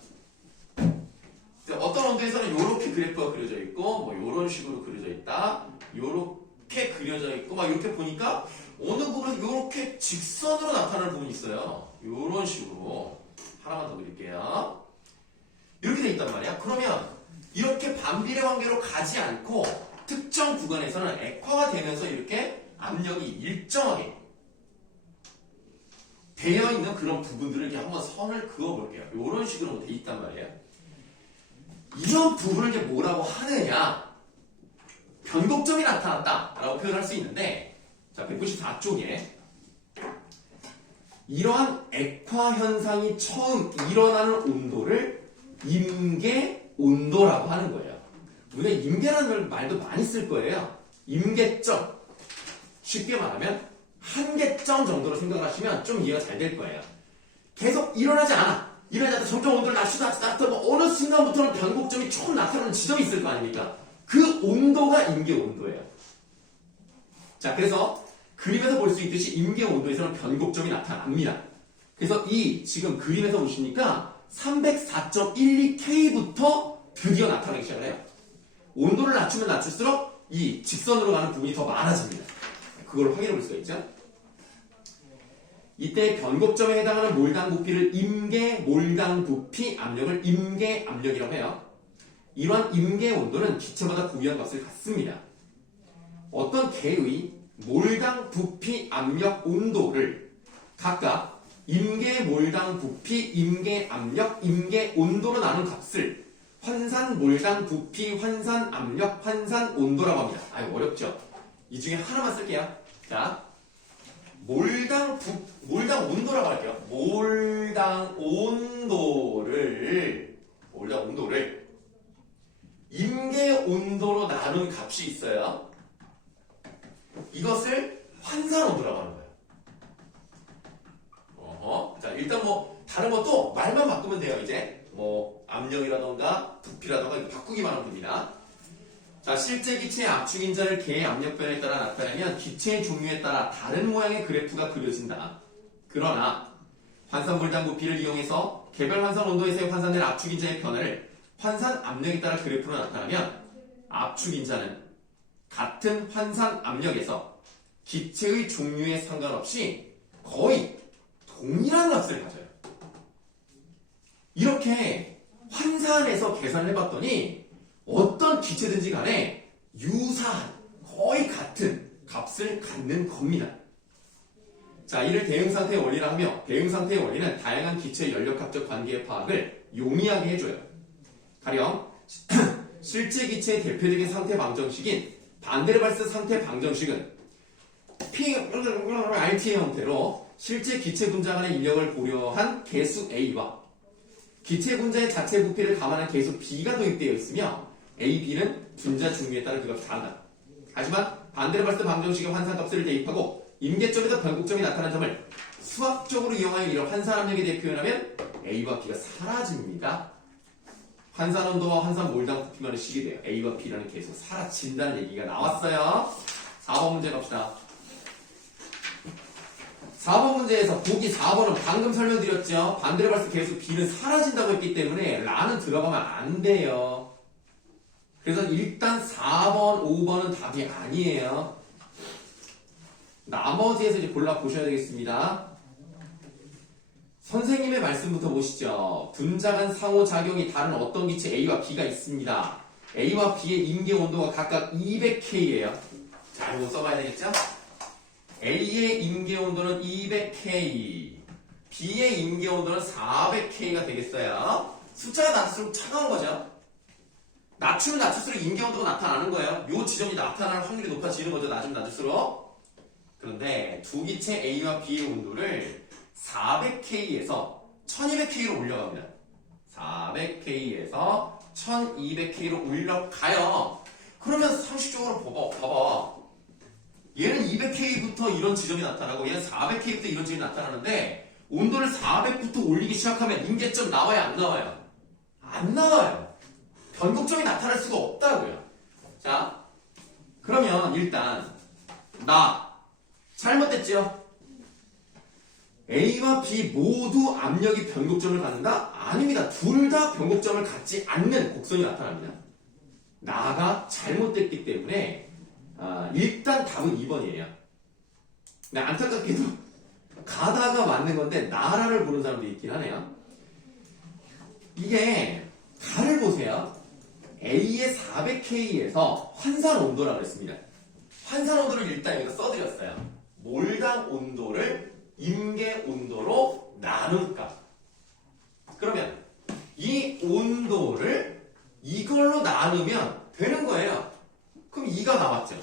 어떤 온도에서는 이렇게 그래프가 그려져 있고 뭐 이런 식으로 그려져 있다. 이렇게 그려져 있고 막 이렇게 보니까 어느 부분은 이렇게 직선으로 나타나는 부분이 있어요. 이런 식으로 하나만 더 그릴게요. 이렇게 돼 있단 말이야. 그러면 이렇게 반비례 관계로 가지 않고 특정 구간에서는 액화가 되면서 이렇게 압력이 일정하게 되어 있는 그런 부분들을 이렇게 한번 선을 그어볼게요. 이런 식으로 돼 있단 말이에요. 이런 부분을 이제 뭐라고 하느냐? 변곡점이 나타났다라고 표현할 수 있는데, 자 194쪽에 이러한 액화 현상이 처음 일어나는 온도를 임계 온도라고 하는 거예요. 우리가 임계라는 말도 많이 쓸 거예요. 임계점. 쉽게 말하면 한계점 정도로 생각을 하시면 좀 이해가 잘 될 거예요. 계속 일어나지 않아. 일어나지 않다 점점 온도를 낮추다 뭐 어느 순간부터는 변곡점이 처음 나타나는 지점이 있을 거 아닙니까? 그 온도가 임계 온도예요. 자, 그래서 그림에서 볼 수 있듯이 임계 온도에서는 변곡점이 나타납니다. 그래서 이 지금 그림에서 보시니까 304.12K부터 드디어 나타나기 시작을 해요. 온도를 낮추면 낮출수록 이 직선으로 가는 부분이 더 많아집니다. 그걸 확인해 볼 수가 있죠. 이때 변곡점에 해당하는 몰당 부피를 임계 몰당 부피 압력을 임계 압력이라고 해요. 이러한 임계 온도는 기체마다 구비한 값을 갖습니다. 어떤 개의 몰당 부피 압력 온도를 각각 임계 몰당 부피, 임계 압력, 임계 온도로 나눈 값을 환산 몰당 부피, 환산 압력, 환산 온도라고 합니다. 아유 어렵죠? 이 중에 하나만 쓸게요. 자, 몰당 온도라고 할게요. 몰당 온도를 임계 온도로 나눈 값이 있어요. 이것을 환산 온도라고 하는 거예요. 자, 일단 뭐 다른 것도 말만 바꾸면 돼요. 이제 뭐 압력이라던가 부피라던가 이거 바꾸기만 하면 됩니다. 자, 실제 기체의 압축 인자를 개의 압력 변에 따라 나타내면 기체의 종류에 따라 다른 모양의 그래프가 그려진다. 그러나 환산 몰당 부피를 이용해서 개별 환산 온도에서의 환산된 압축 인자의 변화를 환산 압력에 따라 그래프로 나타나면 압축 인자는 같은 환산 압력에서 기체의 종류에 상관없이 거의 동일한 값을 가져요. 이렇게 환산해서 계산을 해봤더니 어떤 기체든지 간에 유사한 거의 같은 값을 갖는 겁니다. 자, 이를 대응상태의 원리라 하며 대응상태의 원리는 다양한 기체의 연력학적 관계의 파악을 용이하게 해줘요. 가령 실제 기체의 대표적인 상태 방정식인 반데르발스 상태 방정식은 RT의 형태로 실제 기체 분자 간의 인력을 고려한 개수 A와 기체 분자의 자체 부피를 감안한 개수 B가 도입되어 있으며 A, B는 분자 종류에 따라 그 값이 다르다. 하지만 반데르발스 방정식의 환산값을 대입하고 임계점에서 변곡점이 나타난 점을 수학적으로 이용하여 이런 환산압력에 대해 표현하면 A와 B가 사라집니다. 환산온도와 환산 몰당 부피만을 시게 돼요. A와 B라는 계수가 사라진다는 얘기가 나왔어요. 4번 문제 갑시다. 4번 문제에서 보기 4번은 방금 설명드렸죠. 반데르발스 계수 B는 사라진다고 했기 때문에 라는 들어가면 안 돼요. 그래서 일단 4번, 5번은 답이 아니에요. 나머지에서 이제 골라보셔야 되겠습니다. 선생님의 말씀부터 보시죠. 분자 간 상호작용이 다른 어떤 기체 A와 B가 있습니다. A와 B의 임계 온도가 각각 200K예요. 자, 이거 써봐야 되겠죠? A의 임계 온도는 200K, B의 임계 온도는 400K가 되겠어요. 숫자가 낮을수록 차가운 거죠. 낮추면 낮출수록 임계 온도가 나타나는 거예요. 이 지점이 나타날 확률이 높아지는 거죠. 낮으면 낮을수록. 그런데 두 기체 A와 B의 온도를 400K에서 1200K로 올려갑니다. 400K에서 1200K로 올라가요. 그러면 상식적으로 봐봐. 얘는 200K부터 이런 지점이 나타나고 얘는 400K부터 이런 지점이 나타나는데 온도를 400부터 올리기 시작하면 임계점 나와요, 안 나와요? 안 나와요. 변곡점이 나타날 수가 없다고요. 자, 그러면 일단 나 잘못됐죠? A와 B 모두 압력이 변곡점을 갖는다? 아닙니다. 둘 다 변곡점을 갖지 않는 곡선이 나타납니다. 나가 잘못됐기 때문에 일단 답은 2번이에요. 근데 안타깝게도 가다가 맞는 건데 나라를 보는 사람도 있긴 하네요. 이게 가를 보세요. A의 400K에서 환산 온도라고 했습니다. 환산 온도를 일단 여기다 써드렸어요. 몰당 온도를 임계 온도로 나눈 값. 그러면 이 온도를 이걸로 나누면 되는 거예요. 그럼 2가 나왔죠.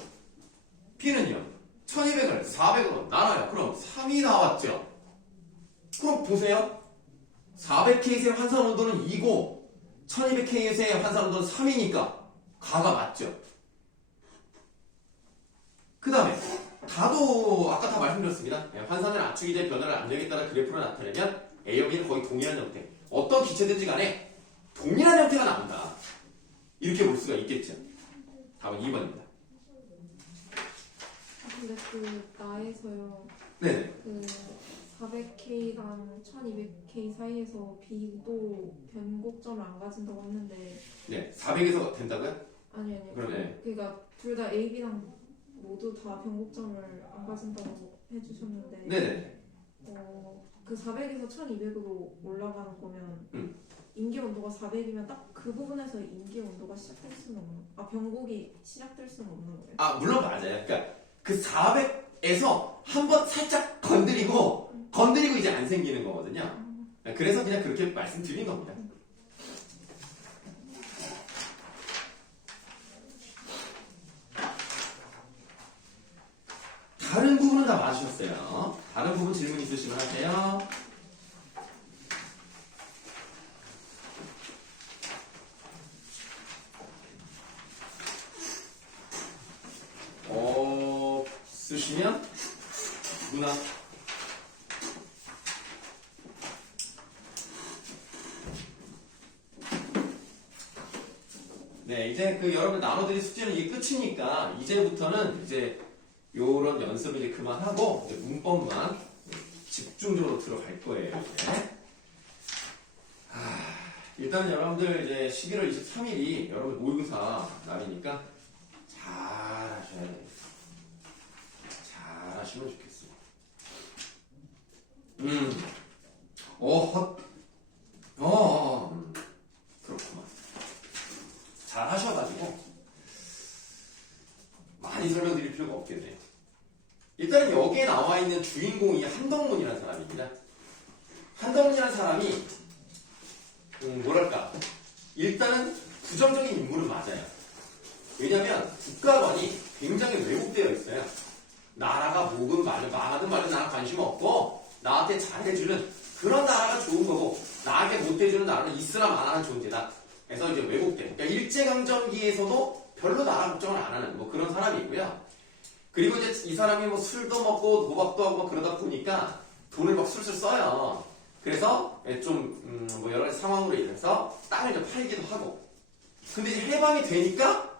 B는요. 1200을 400으로 나눠요. 그럼 3이 나왔죠. 그럼 보세요. 400K에서의 환산 온도는 2고 1200K에서의 환산 온도는 3이니까 가가 맞죠. 그 다음에 다도 아까 다 말씀드렸습니다. 환산을 압축이 돼 변화를 압력에 따라 그래프로 나타내면 A와 B는 거의 동일한 형태. 어떤 기체든지 간에 동일한 형태가 나온다. 이렇게 볼 수가 있겠죠. 답은 2번입니다. 근데 그 나에서요. 네네. 그 400K랑 1200K 사이에서 B도 변곡점을 안 가진다고 했는데 네. 400에서 된다고요? 아니요. 그러네. 그러니까 둘 다 A, B랑 모두 다 변곡점을 안 가진다고 해주셨는데 네네. 그 400에서 1200으로 올라가는 거면 임계 온도가 400이면 딱 그 부분에서 임계 온도가 시작될 수는 없는 변곡이 시작될 수는 없는 거예요? 물론 맞아요. 그러니까 그 400에서 한번 살짝 건드리고 이제 안 생기는 거거든요. 그래서 그냥 그렇게 말씀드린 겁니다. 다른 부분은 다 맞으셨어요. 다른 부분 질문 있으시면 하세요. 쓰시면 누나 네, 이제 그 여러분 나눠드린 숙제는 이게 끝이니까 이제부터는 이제 요런 연습을 이제 그만하고 이제 문법만 집중적으로 들어갈 거예요. 이제. 일단 여러분들 이제 11월 23일이 여러분 모의고사 날이니까 잘 하셔야 돼요. 잘 하시면 좋겠습니다. 그렇구만. 잘 하셔가지고 많이 설명드릴 필요가 없겠네요. 일단 여기에 나와 있는 주인공이 한덕문이라는 사람입니다. 한덕문이라는 사람이 뭐랄까 일단은 부정적인 인물은 맞아요. 왜냐하면 국가관이 굉장히 왜곡되어 있어요. 나라가 뭐든 망하든 말든 나랑 관심 없고 나한테 잘해주는 그런 나라가 좋은 거고 나에게 못해주는 나라는 있으나 마나는 존재다. 그래서 이제 왜곡돼. 그러니까 일제강점기에서도 별로 나라 걱정을 안 하는 뭐 그런 사람이고요. 그리고 이제 이 사람이 뭐 술도 먹고 도박도 하고 막 그러다 보니까 돈을 막 술술 써요. 그래서 좀 뭐 여러 가지 상황으로 인해서 땅을 좀 팔기도 하고. 근데 이제 해방이 되니까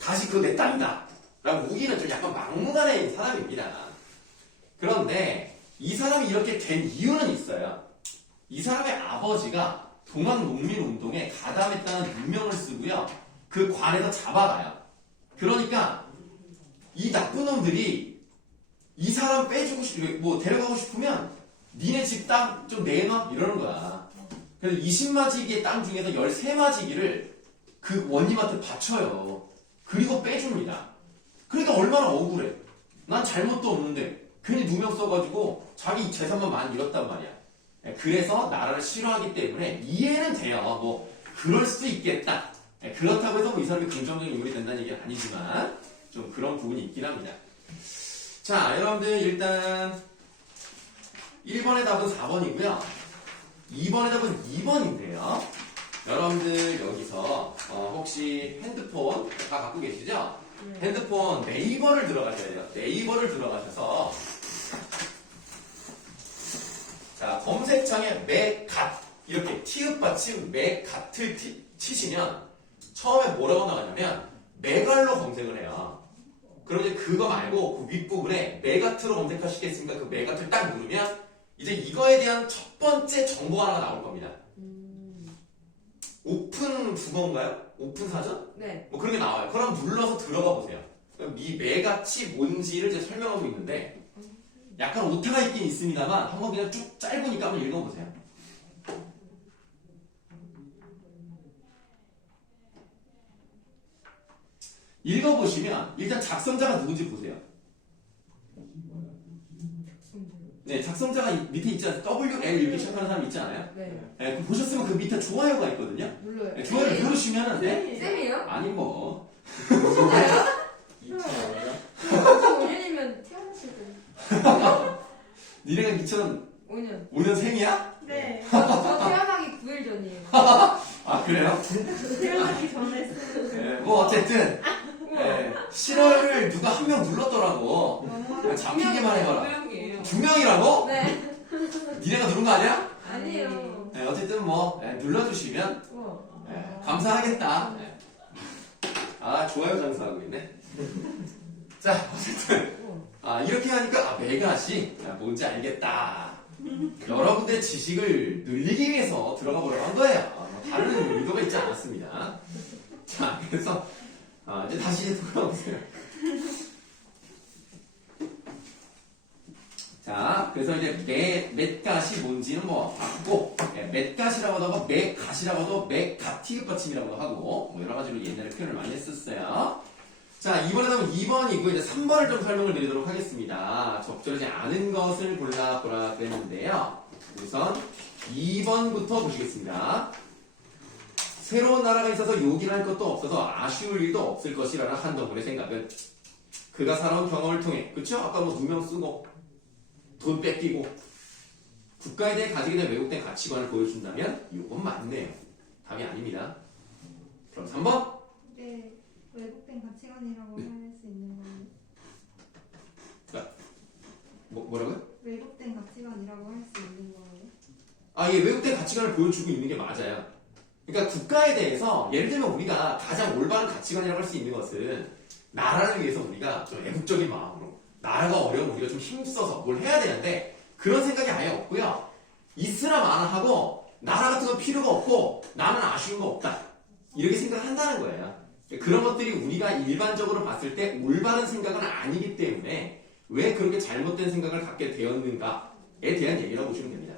다시 그거 내 땅이다 라고 우기는 좀 약간 막무가내인 사람입니다. 그런데 이 사람이 이렇게 된 이유는 있어요. 이 사람의 아버지가 동학농민운동에 가담했다는 누명을 쓰고요. 그 관에서 잡아가요. 그러니까 이 나쁜 놈들이 이 사람 빼주고 뭐 데려가고 싶으면 니네 집 땅 좀 내놔 이러는 거야. 그래서 20마지기의 땅 중에서 13마지기를 그 원님한테 바쳐요. 그리고 빼줍니다. 그러니까 얼마나 억울해. 난 잘못도 없는데 괜히 누명 써가지고 자기 재산만 많이 잃었단 말이야. 그래서 나라를 싫어하기 때문에 이해는 돼요. 뭐 그럴 수도 있겠다. 그렇다고 해서 뭐 이 사람이 긍정적인 인물이 된다는 얘기는 아니지만 좀 그런 부분이 있긴 합니다. 자, 여러분들 일단 1번의 답은 4번이고요. 2번의 답은 2번인데요. 여러분들 여기서 혹시 핸드폰 다 갖고 계시죠? 핸드폰 네이버를 들어가셔야 돼요. 네이버를 들어가셔서 자 검색창에 맥갓 이렇게 티읕 받침 맥갓을 치시면 처음에 뭐라고 나가냐면 메갈로 검색을 해요. 그럼 이제 그거 말고 그 윗부분에 메가트로 검색하시겠습니까? 그 메가트를 딱 누르면 이제 이거에 대한 첫 번째 정보 하나가 나올 겁니다. 오픈 국어인가요? 오픈 사전? 네. 뭐 그런 게 나와요. 그럼 눌러서 들어가 보세요. 그럼 이 메가치 뭔지를 이제 설명하고 있는데 약간 오타가 있긴 있습니다만 한번 그냥 쭉 짧으니까 한번 읽어보세요. 읽어보시면 일단 작성자가 누군지 보세요. 네, 작성자가 밑에 있지 않아요? WL 이렇게 시작하는 사람 있지 않아요? 네. 네, 그 보셨으면 그 밑에 좋아요가 있거든요. 눌러요. 네, 좋아요를 누르시면은 네? 쌤이에요? 아니 뭐 진짜요? 2000원이요? 5년이면 태어났을 때. 니네가 2005년 5년. 생이야? 네. 저 태어나기 9일 전이에요. 아 그래요? 태어나기 전에 쓰는. 네, 뭐 어쨌든 네, 실화를 누가 한 명 눌렀더라고. 잡히기만 해봐라. 명이에요. 2명이라고? 네. 니네가 누른 거 아니야? 아니에요. 네, 어쨌든 뭐 눌러주시면 우와. 감사하겠다. 네. 아 좋아요 장사하고 있네. 자 어쨌든 이렇게 하니까 메가시 뭔지 알겠다. 여러분들의 지식을 늘리기 위해서 들어가 보려고 한 거예요. 다른 의도가 있지 않았습니다. 자 그래서 이제 다시 돌아오세요. 자, 그래서 이제 맷갓이 뭔지는 뭐 봤고, 맷갓이라고도 하고, 맥갓이라고도, 맥갓 티읕 받침이라고도 하고, 뭐 여러 가지로 옛날에 표현을 많이 했었어요. 자, 이번에는 2번이고, 이제 3번을 좀 설명을 드리도록 하겠습니다. 적절하지 않은 것을 골라보라 그랬는데요. 우선 2번부터 보시겠습니다. 새로운 나라가 있어서 요긴할 것도 없어서 아쉬울 일도 없을 것이라는 한동훈의 생각은 그가 살아온 경험을 통해, 그쵸? 아까 뭐 누명 쓰고, 돈 뺏기고 국가에 대해 가지게 된 왜곡된 가치관을 보여준다면 이건 맞네요. 답이 아닙니다. 그럼 3번. 네, 왜곡된 가치관이라고 할 수 있는 거예요. 뭐라고요? 왜곡된 가치관이라고 할 수 있는 거예요. 예, 왜곡된 가치관을 보여주고 있는 게 맞아요. 그러니까 국가에 대해서 예를 들면 우리가 가장 올바른 가치관이라고 할 수 있는 것은 나라를 위해서 우리가 좀 애국적인 마음으로 나라가 어려우면 우리가 좀 힘써서 뭘 해야 되는데 그런 생각이 아예 없고요. 있으나 마나 하고 나라 같은 건 필요가 없고 나는 아쉬운 거 없다. 이렇게 생각한다는 거예요. 그런 것들이 우리가 일반적으로 봤을 때 올바른 생각은 아니기 때문에 왜 그렇게 잘못된 생각을 갖게 되었는가에 대한 얘기라고 보시면 됩니다.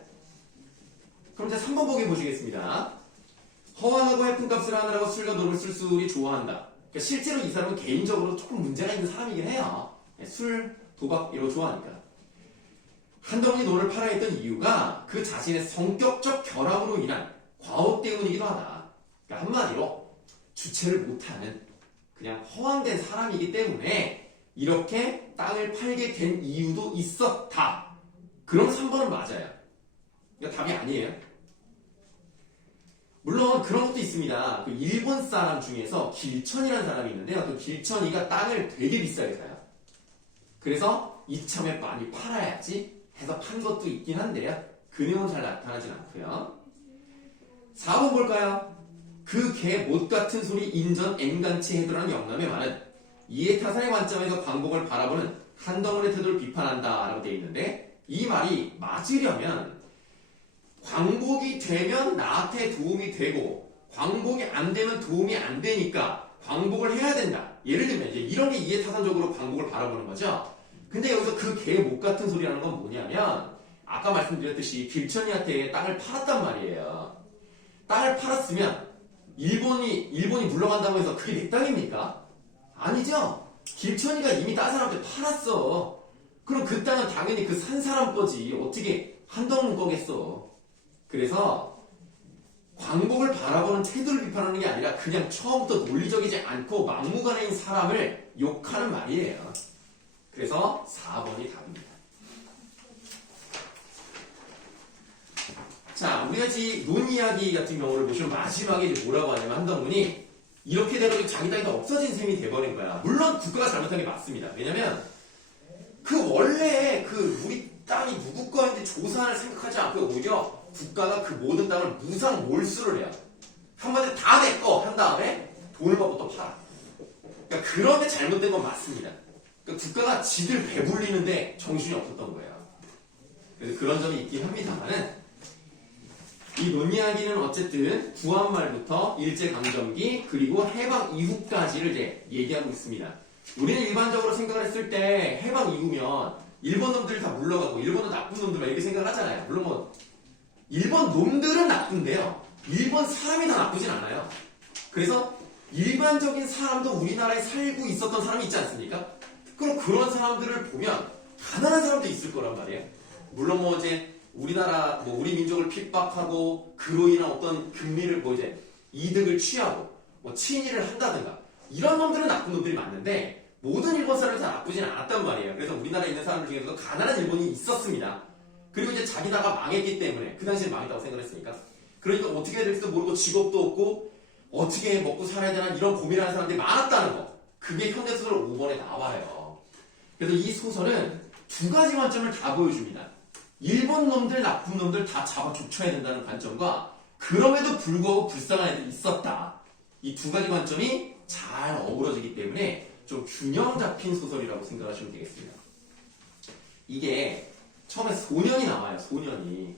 그럼 이제 3번 보기 보시겠습니다. 허황하고 해픈 값을 하느라고 술과 노를 술술이 좋아한다. 그러니까 실제로 이 사람은 개인적으로 조금 문제가 있는 사람이긴 해요. 술, 도박 이런 거 좋아하니까. 한동훈이 노를 팔아 했던 이유가 그 자신의 성격적 결함으로 인한 과오 때문이기도 하다. 그러니까 한마디로 주체를 못하는 그냥 허황된 사람이기 때문에 이렇게 땅을 팔게 된 이유도 있었다. 그럼 3번은 맞아요. 그러니까 답이 아니에요. 물론 그런 것도 있습니다. 그 일본 사람 중에서 길천이라는 사람이 있는데요. 그 길천이가 땅을 되게 비싸게 사요. 그래서 이참에 많이 팔아야지 해서 판 것도 있긴 한데요. 그 내용은 잘 나타나진 않고요. 4번 볼까요? 그 개 못 같은 소리 인전 앵간치 해도라는 영남의 말은 이해타산의 관점에서 광복을 바라보는 한동훈의 태도를 비판한다 라고 되어 있는데 이 말이 맞으려면 광복이 되면 나한테 도움이 되고 광복이 안 되면 도움이 안 되니까 광복을 해야 된다. 예를 들면 이제 이런 게 이해타산적으로 광복을 바라보는 거죠. 근데 여기서 그 개 못 같은 소리라는 건 뭐냐면 아까 말씀드렸듯이 길천이한테 땅을 팔았단 말이에요. 땅을 팔았으면 일본이 물러간다고 해서 그게 내 땅입니까? 아니죠. 길천이가 이미 다른 사람한테 팔았어. 그럼 그 땅은 당연히 그 산 사람 거지. 어떻게 한동훈 거겠어. 그래서 광복을 바라보는 태도를 비판하는 게 아니라 그냥 처음부터 논리적이지 않고 막무가내인 사람을 욕하는 말이에요. 그래서 4번이 답입니다. 자, 우리가 이 논이야기 같은 경우를 보시면 마지막에 이제 뭐라고 하냐면 한덕문이 이렇게 돼가지고 자기 땅이 다 없어진 셈이 돼버린 거야. 물론 국가가 잘못한 게 맞습니다. 왜냐면 그 원래 그 우리 땅이 누구 거인지 조사를 생각하지 않고 오히려 국가가 그 모든 땅을 무상 몰수를 해요. 한마디로 다 내 거 한 다음에 돈을 받고 또 팔아. 그러니까 그런 게 잘못된 건 맞습니다. 그러니까 국가가 지들 배불리는데 정신이 없었던 거예요. 그래서 그런 점이 있긴 합니다만은 이 논이야기는 어쨌든 구한말부터 일제강점기 그리고 해방 이후까지를 이제 얘기하고 있습니다. 우리는 일반적으로 생각을 했을 때 해방 이후면 일본 놈들 다 물러가고 일본은 나쁜 놈들 막 이렇게 생각을 하잖아요. 물론 뭐 일본 놈들은 나쁜데요. 일본 사람이 다 나쁘진 않아요. 그래서 일반적인 사람도 우리나라에 살고 있었던 사람이 있지 않습니까? 그럼 그런 사람들을 보면 가난한 사람도 있을 거란 말이에요. 물론 뭐 이제 우리나라 뭐 우리 민족을 핍박하고 그로 인한 어떤 금리를 뭐 이제 이득을 취하고 뭐 친일을 한다든가 이런 놈들은 나쁜 놈들이 맞는데 모든 일본 사람이 다 나쁘진 않았단 말이에요. 그래서 우리나라에 있는 사람들 중에서도 가난한 일본이 있었습니다. 그리고 이제 자기 나라가 망했기 때문에 그 당시에 망했다고 생각했으니까 그러니까 어떻게 해야 될지도 모르고 직업도 없고 어떻게 먹고 살아야 되나 이런 고민하는 사람들이 많았다는 거. 그게 현대소설 5번에 나와요. 그래서 이 소설은 두 가지 관점을 다 보여줍니다. 일본 놈들, 나쁜 놈들 다 잡아 족쳐야 된다는 관점과 그럼에도 불구하고 불쌍한 애들이 있었다. 이 두 가지 관점이 잘 어우러지기 때문에 좀 균형 잡힌 소설이라고 생각하시면 되겠습니다. 이게 처음에 소년이 나와요. 소년이.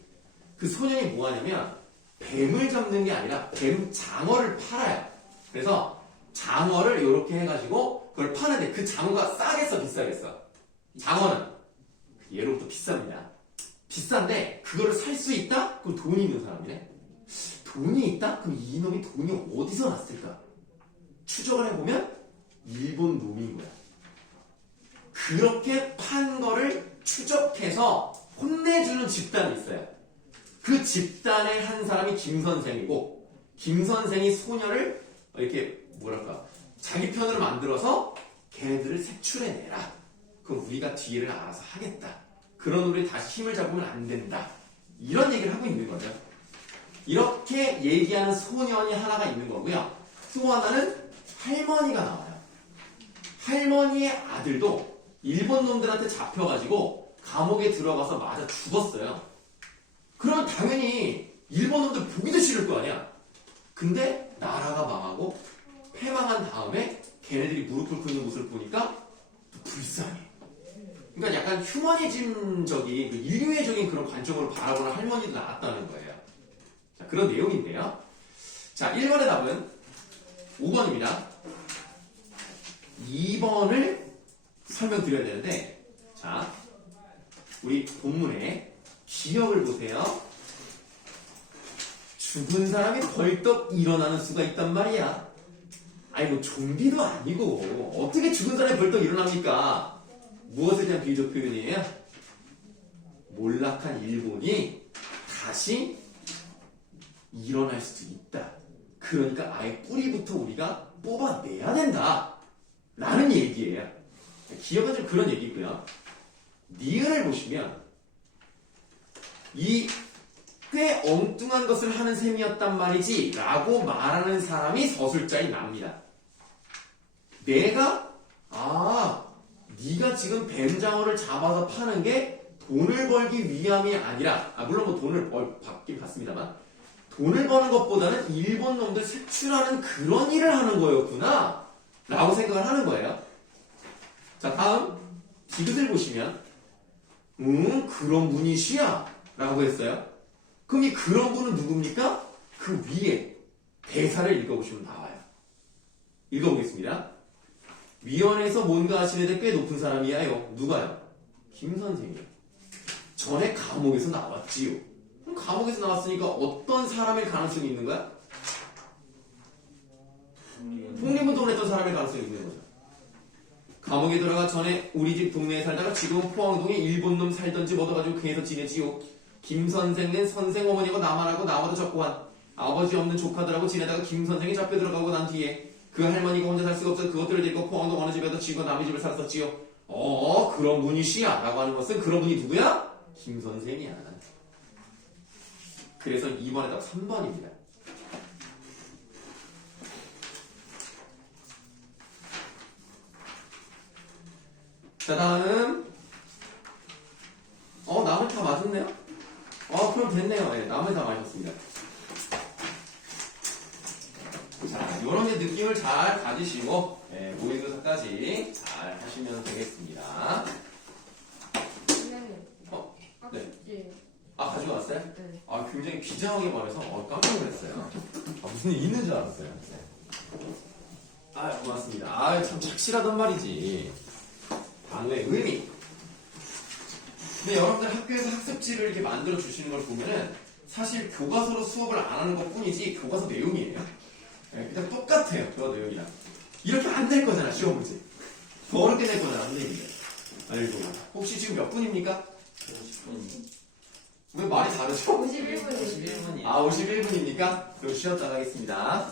그 소년이 뭐 하냐면 뱀을 잡는 게 아니라 뱀 장어를 팔아요. 그래서 장어를 이렇게 해가지고 그걸 파는데 그 장어가 싸겠어 비싸겠어? 장어는 예로부터 비쌉니다. 비싼데 그거를 살 수 있다? 그럼 돈이 있는 사람이네. 돈이 있다? 그럼 이놈이 돈이 어디서 났을까? 추적을 해보면 일본 놈인 거야. 그렇게 판 거를 추적해서 혼내주는 집단이 있어요. 그 집단의 한 사람이 김 선생이고 김 선생이 소녀를 이렇게 뭐랄까 자기 편으로 만들어서 걔네들을 색출해내라. 그럼 우리가 뒤를 알아서 하겠다. 그런 우리 다시 힘을 잡으면 안 된다. 이런 얘기를 하고 있는 거죠. 이렇게 얘기하는 소년이 하나가 있는 거고요. 또 하나는 할머니가 나와요. 할머니의 아들도 일본 놈들한테 잡혀가지고 감옥에 들어가서 맞아 죽었어요. 그러면 당연히 일본 놈들 보기도 싫을 거 아니야. 근데 나라가 망하고 패망한 다음에 걔네들이 무릎 꿇고 있는 모습을 보니까 불쌍해. 그러니까 약간 휴머니즘적인 그 인류애적인 그런 관점으로 바라보는 할머니도 나왔다는 거예요. 자, 그런 내용인데요. 자, 1번의 답은 5번입니다. 2번을 설명드려야 되는데, 자, 우리 본문에 기억을 보세요. 죽은 사람이 벌떡 일어나는 수가 있단 말이야. 아니 뭐 좀비도 아니고 어떻게 죽은 사람이 벌떡 일어납니까? 무엇에 대한 비유적 표현이에요? 몰락한 일본이 다시 일어날 수도 있다. 그러니까 아예 뿌리부터 우리가 뽑아내야 된다. 라는 얘기예요. 기억은 좀 그런 얘기고요. 니은을 보시면 이 꽤 엉뚱한 것을 하는 셈이었단 말이지 라고 말하는 사람이 서술자인 납니다. 내가 네가 지금 뱀장어를 잡아서 파는 게 돈을 벌기 위함이 아니라 물론 뭐 돈을 받긴 받습니다만 돈을 버는 것보다는 일본 놈들 색출하는 그런 일을 하는 거였구나 라고 생각을 하는 거예요. 자, 다음 디귿을 보시면 그런 분이시야 라고 했어요. 그럼 이 그런 분은 누굽니까? 그 위에 대사를 읽어보시면 나와요. 읽어보겠습니다. 위원회에서 뭔가 하시는 데 꽤 높은 사람이야요. 누가요? 김 선생이요. 전에 감옥에서 나왔지요. 그럼 감옥에서 나왔으니까 어떤 사람일 가능성이 있는 거야? 독립운동을 했던 사람일 가능성이 있는 거죠. 감옥에 들어가 전에 우리 집 동네에 살다가 지금은 포항동에 일본 놈 살던 집 얻어가지고 그에서 지내지요. 김 선생은 선생 어머니하고 나만하고 나와도 적고한 아버지 없는 조카들하고 지내다가 김 선생이 잡혀 들어가고 난 뒤에 그 할머니가 혼자 살 수가 없어서 그것들을 데리고 포항동 어느 집에도 지고 남의 집을 살았었지요. 그런 분이시야 라고 하는 것은 그런 분이 누구야? 김 선생이야. 그래서 2번에다가 3번입니다. 자, 다음. 나머지 다 맞았네요? 그럼 됐네요. 네, 나머지 다 맞았습니다. 자, 이런 게 느낌을 잘 가지시고, 모의고사까지 잘 하시면 되겠습니다. 선생님. 네. 네. 가져왔어요? 네. 굉장히 비장하게 말해서 깜짝 놀랐어요. 무슨 일 있는 줄 알았어요. 네. 고맙습니다. 참 착실하단 말이지. 단어의 의미. 근데 여러분들 학교에서 학습지를 이렇게 만들어 주시는 걸 보면은 사실 교과서로 수업을 안 하는 것 뿐이지 교과서 내용이에요. 그냥 똑같아요. 교과서 내용이랑. 이렇게 안 될 거잖아, 시험 문제. 더 어렵게 낼 거잖아, 선생님들. 알고. 혹시 지금 몇 분입니까? 50분. 왜 말이 다르죠? 51분이요. 51분이에요. 51분입니까? 그럼 쉬었다 가겠습니다.